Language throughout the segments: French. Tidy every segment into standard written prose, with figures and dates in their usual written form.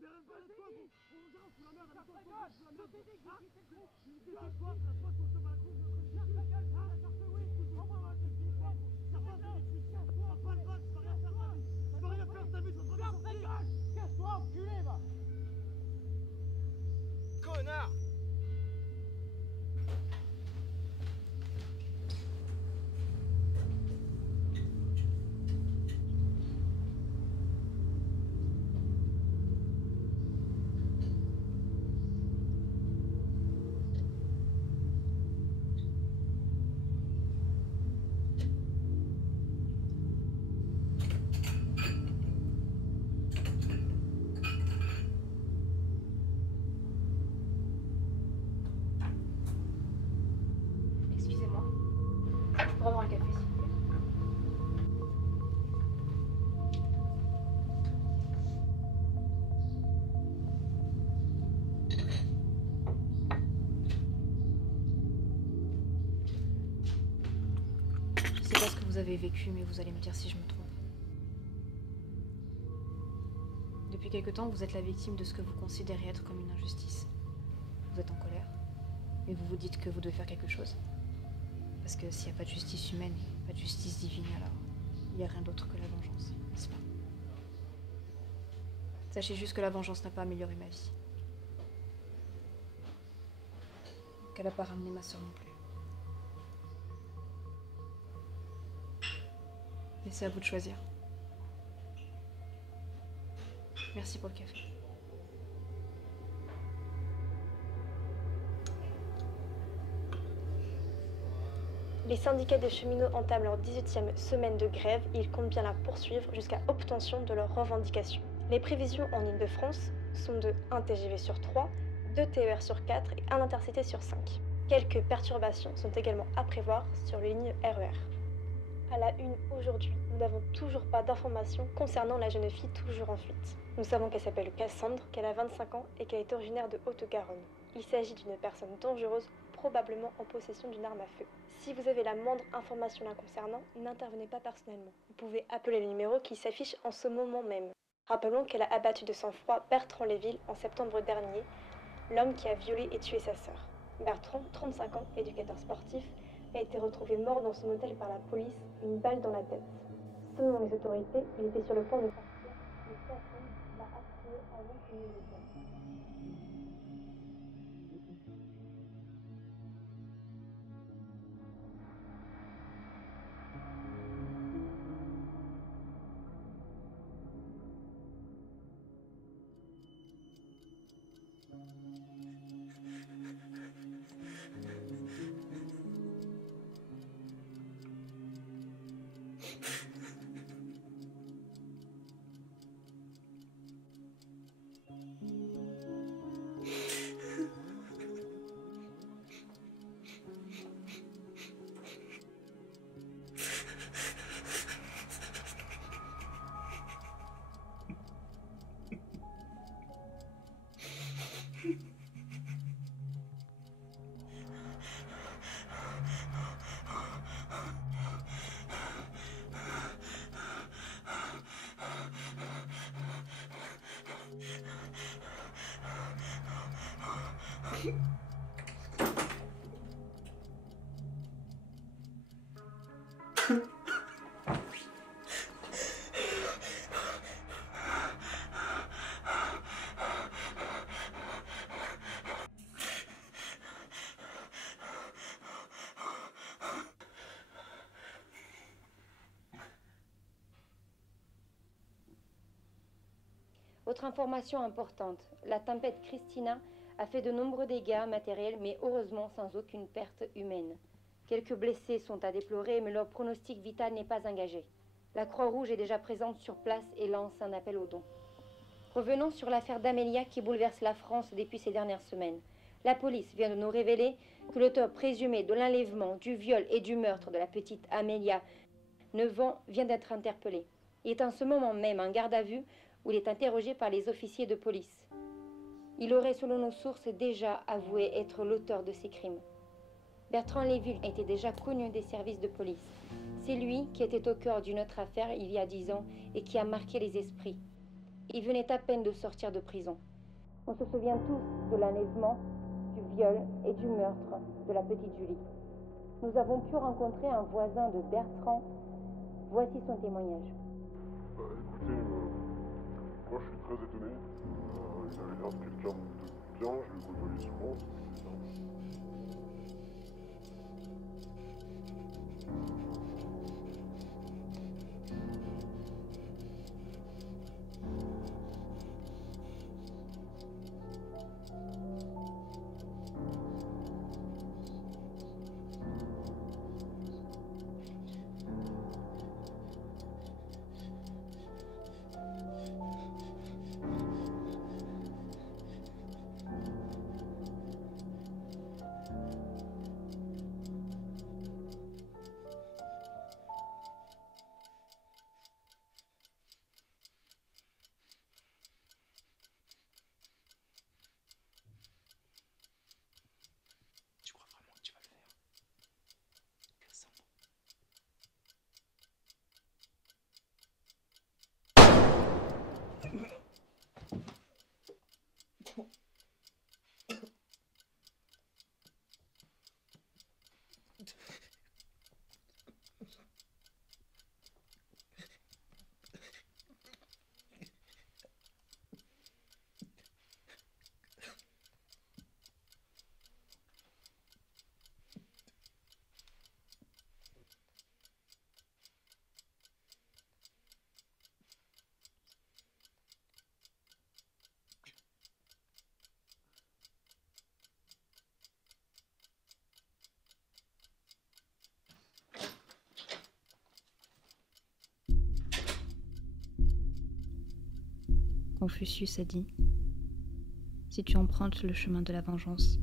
Mais reste pas là de toi, gros. On vous arrête sous la merde, avec toi, sous la merde. Hein? Tu toi, toi, tu vas à la cour, notre fils. Hein? Oui, prends-moi, je te dis, toi, gros. Ça passe, c'est vite, t'as pas le bac, tu vas rien faire ta vie. Tu vas rien faire ta vie, tu vas pas t'en sortir. Casse-toi, enculé, va. Connard! Excusez-moi. Pour avoir un café, s'il vous plaît. Je sais pas ce que vous avez vécu, mais vous allez me dire si je me trompe. Depuis quelque temps, vous êtes la victime de ce que vous considérez être comme une injustice. Vous êtes en colère, mais vous vous dites que vous devez faire quelque chose. Parce que s'il n'y a pas de justice humaine, pas de justice divine, alors il n'y a rien d'autre que la vengeance, n'est-ce pas? Sachez juste que la vengeance n'a pas amélioré ma vie. Qu'elle n'a pas ramené ma soeur non plus. Mais c'est à vous de choisir. Merci pour le café. Les syndicats des cheminots entament leur 18e semaine de grève et ils comptent bien la poursuivre jusqu'à obtention de leurs revendications. Les prévisions en Île-de-France sont de 1 TGV sur 3, 2 TER sur 4 et 1 Intercité sur 5. Quelques perturbations sont également à prévoir sur les lignes RER. À la une aujourd'hui, nous n'avons toujours pas d'informations concernant la jeune fille toujours en fuite. Nous savons qu'elle s'appelle Cassandre, qu'elle a 25 ans et qu'elle est originaire de Haute-Garonne. Il s'agit d'une personne dangereuse, probablement en possession d'une arme à feu. Si vous avez la moindre information la concernant, n'intervenez pas personnellement. Vous pouvez appeler le numéro qui s'affiche en ce moment même. Rappelons qu'elle a abattu de sang-froid Bertrand Léville en septembre dernier, l'homme qui a violé et tué sa sœur. Bertrand, 35 ans, éducateur sportif, a été retrouvé mort dans son hôtel par la police, une balle dans la tête. Selon les autorités, il était sur le point de partir, mais personne l'a appuyé avant qu'il ne le fasse. Autre information importante, la tempête Christina a fait de nombreux dégâts matériels, mais heureusement sans aucune perte humaine. Quelques blessés sont à déplorer, mais leur pronostic vital n'est pas engagé. La Croix-Rouge est déjà présente sur place et lance un appel aux dons. Revenons sur l'affaire d'Amélia qui bouleverse la France depuis ces dernières semaines. La police vient de nous révéler que l'auteur présumé de l'enlèvement, du viol et du meurtre de la petite Amélia, 9 ans, vient d'être interpellé. Il est en ce moment même en garde à vue où il est interrogé par les officiers de police. Il aurait, selon nos sources, déjà avoué être l'auteur de ces crimes. Bertrand Léville était déjà connu des services de police. C'est lui qui était au cœur d'une autre affaire il y a 10 ans et qui a marqué les esprits. Il venait à peine de sortir de prison. On se souvient tous de l'enlèvement, du viol et du meurtre de la petite Julie. Nous avons pu rencontrer un voisin de Bertrand. Voici son témoignage. Écoutez, moi je suis très étonné. Il avait l'air de quelqu'un de bien, je le côtoyais souvent. C'est bien. Tu crois vraiment que tu vas le faire? Cassandre. Confucius a dit : si tu empruntes le chemin de la vengeance,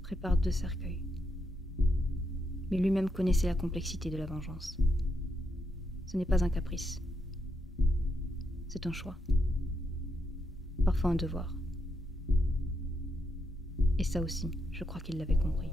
prépare 2 cercueils. Mais lui-même connaissait la complexité de la vengeance. Ce n'est pas un caprice. C'est un choix. Parfois un devoir. Et ça aussi, je crois qu'il l'avait compris.